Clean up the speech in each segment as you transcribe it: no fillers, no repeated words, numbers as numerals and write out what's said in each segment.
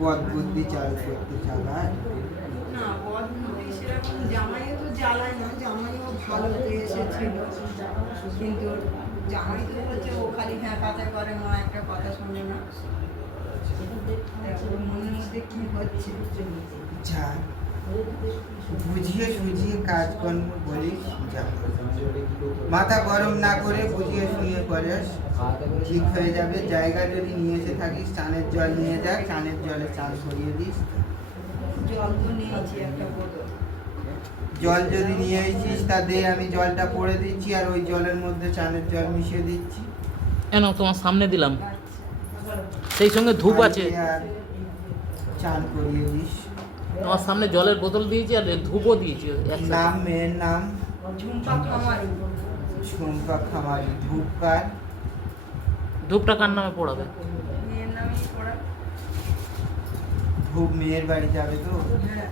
বদ বুদ্ধি চাল করতে চালায় না বদ বুদ্ধি সেরকম জামাইও তো জ্বালায় না, জামাইও ভালো এসেছিল, কিন্তু জামাই তো বলছে ও খালি হ্যাঁ কাজে করে, মা একটা কথা শোনে না। ওর মনের মধ্যে কি হচ্ছে? যা বুঝিয়ে সুঝিয়ে কাজকর্ম বলিস, যা মাথা গরম না করে বুঝিয়ে শুনিয়ে করিস, ঠিক হয়ে যাবে। জায়গা যদি নিয়ে এসে থাকিস, চানের জল নিয়ে যা, চানের জলে চান করিয়ে দিস। জল তো নিয়েছি একটা বোতল। জল যদি নিয়ে এসেছিস তা দে, আমি জলটা পড়ে দিচ্ছি আর ওই জলের মধ্যে চানের জল মিশিয়ে দিচ্ছি। কেন তোমার সামনে দিলাম, আচ্ছা সেই সঙ্গে ধূপ আছে। আর চান করিয়ে দিস। তোমার সামনে জলের বোতল দিয়েছি আর ধূপও দিয়েছি একসাথে। নাম, মেয়ের নাম? ঝুমপা খামারি। ঝুমপা খামারি। ধূপকার? ধূপটা কার নামে পড়াবে? মেয়ের নামই পড়া। ধূপ মেয়ের বাড়ি যাবে তো? হ্যাঁ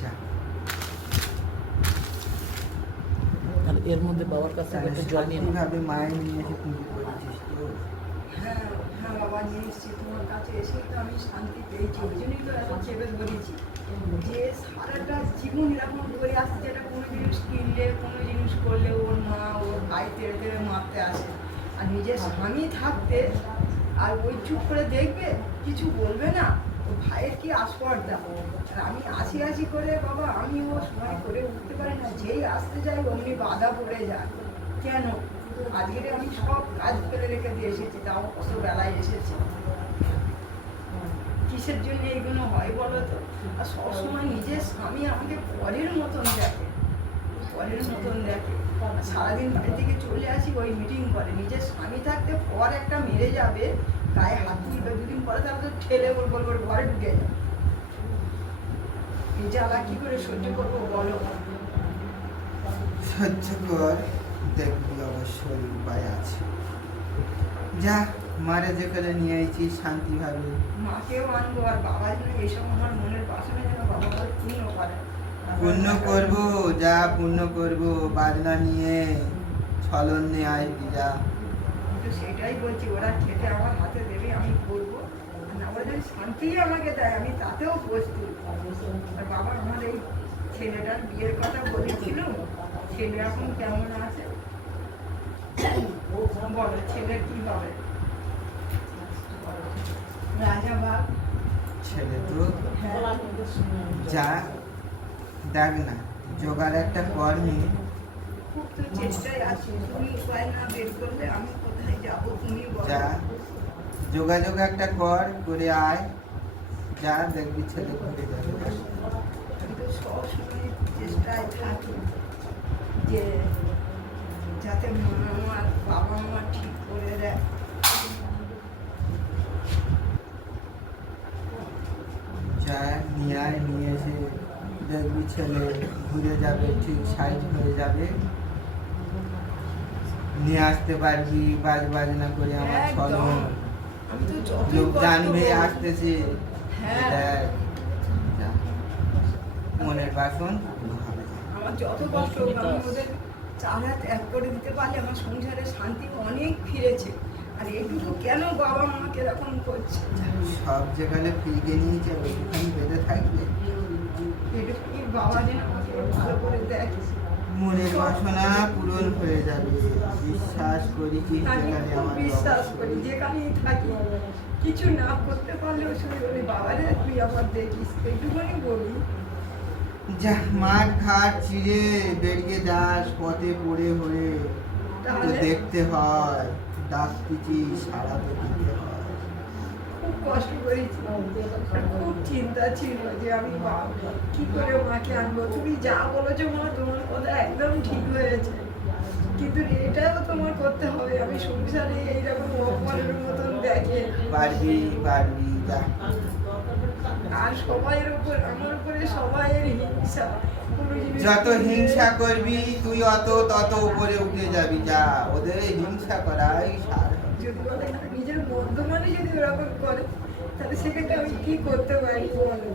যা। আর এর মধ্যে বাবার কাছ থেকে একটা জল নিয়ে নাও। কিভাবে মায়ের নিয়ে এসে পুজো করেছিস তো? হ্যাঁ হ্যাঁ বাবা, নিয়ে এসেছি তোমার কাছে, এসেই তো আমি শান্তি পেয়েছি, ওই জন্যই তো এত চেপে ধরেছি যে সারাটা জীবন এরকম করে আসছে, যেটা কোনো জিনিস কিনলে কোনো জিনিস করলে ওর মা ওর ভাই তেড়ে তেড়ে মারতে আসে, আর নিজের স্বামী থাকতে আর ওই চুপ করে দেখবে, কিছু বলবে না। ও ভাইয়ের কি আস্পর্ধা, আর আমি আসি আসি করে বাবা আমি ও সময় করে উঠতে পারি না, যেই আসতে যাই অমনি বাধা পড়ে যায়। কেন আজকে আমি সব কাজ ফেলে রেখে দিয়ে এসেছি, তাও কত বেলায় এসেছি, কিসের জন্য এইগুলো হয় বলো তো? আর সবসময় নিজের স্বামী আমাকে পরের মতন দেখে, পরের মতন দেখে। সারাদিন বাড়ি থেকে চলে আসি, ওই মিটিং করে, নিজের স্বামী থাকতে পর একটা মেরে যাবে, গায়ে হাত তুলবে, দুদিন পরে তাহলে তো ঠেলে বল বল করে ঘরে ঢুকে যাবে। এই জ্বালা কি করে সহ্য করবো বলো? সহ্য কর, দেখবি অবশ্যই উপায় আছে। যা, মারে যেখানে নিয়ে এসেছিস শান্তি ভাবে। মাকেও আনবো, আর বাবা যেন এইসব আমার মনের বাসনে যেন বাবা আমার পূর্ণ করে। পুণ্য করবো, যা পুণ্য করবো, বাজনা নিয়ে ছলন নিয়ে আসবি, যা। তো সেটাই বলছি, ওরা খেতে আমার হাতে দেবে আমি করবো, না ওরা যদি শান্তিই আমাকে দেয় আমি তাতেও প্রস্তুত। আর বাবা আমার এই ছেলেটার বিয়ের কথা বলেছিল, ছেলে এখন কেমন আছে বলো, ছেলে কি হবে? রাজা বাপ। ছেলে তো হ্যাঁ যা, দেখ না, জোগাড় একটা কর নিয়ে। খুব তো চেষ্টায় আছি, তুমি উপায় না বের করলে আমি কোথায় যাবো তুমি বলো। যা, যোগাযোগ একটা কর করে আয়, যা, দেখবি ছেলে ঘুরে যাবে। আমি তো সবসময় চেষ্টায় থাকি যে যাতে মা আমার বাবা মা ঠিক করে দেয়। যা, নিয়ে আয়, নিয়ে এসে দেখবি ছেলে ঘুরে যাবে, ঠিক সাইজ হয়ে যাবে, নিয়ে আসতে পারবি বাজ বাজনা করে আমার একদম। ছলন। আমি তো যতই লোক কষ্ট জানবে করি, আসতেছে, হ্যাঁ দেখ, যা, মনের বাসন হবে। আমার যত কষ্ট হোক আমি ওদের চার হাত এক করে দিতে পারলে আমার সংসারে শান্তি অনেক ফিরেছে। আর এইটুকু কেন বাবা মাকে এরকম করছে? সব যেখানে ফিরিয়ে নিয়েছে ওইখানে বেঁধে থাকবে। এটুকুনি বাবা যেন আমাকে ভালো করে দেয়। মনের বাসনা পূরণ হয়ে যাবে, বিশ্বাস করি কি আমি যেখানে খুব আমার বিশ্বাস করি, যেখানেই থাকি কিছু না করতে পারলেও শুধু বলি বাবা রে তুই আমার দেখিস, এইটুকুনি বলি। যা, মাঠ ঘাট চিড়ে বেরিয়ে যাস পথে পড়ে হয়ে, তো দেখতে হয়, ডাকতেছি, সারা তো দিতে হয়। খুব কষ্ট করেছি, খুব চিন্তা ছিল যে আমি কি করে মাকে আনবো। তুমি যা বলেছো মা, তোমার কথা একদম ঠিক হয়েছে, কিন্তু এটাও তোমার করতে হবে। আমি সংসারে এইরকম অপমানের মতন দেখে, পারবি পারবি যা। আর সবাইয়ের উপর, আমার উপরে সবাইয়ের হিংসা। কোনো জিনিস যত হিংসা করবি তুই তত উপরে উঠে যাবি, যা। ওদের হিংসা করাই সার। যদি বলে নিজের বর্ধমানে যদি ওরকম করে, তাহলে সেক্ষেত্রে আমি কি করতে পারি বলো?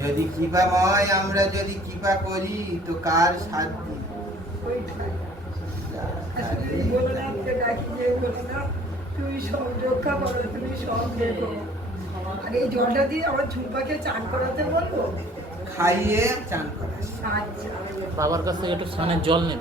যদি কৃপাময় আমরা যদি কৃপা করি তো কার সাধ্যি। ওইটাই আসলে ভোলানাথকে ডাকি, যে ভোলানাথ তুমি সব রক্ষা করো, তুমি সব দেখো। আর এই জলটা দিয়ে আমার ঝুম্পাকে চান করাতে বলবো। খাইয়ে চান করাস। আচ্ছা। বাবার কাছ থেকে একটু স্নানের জল নেন।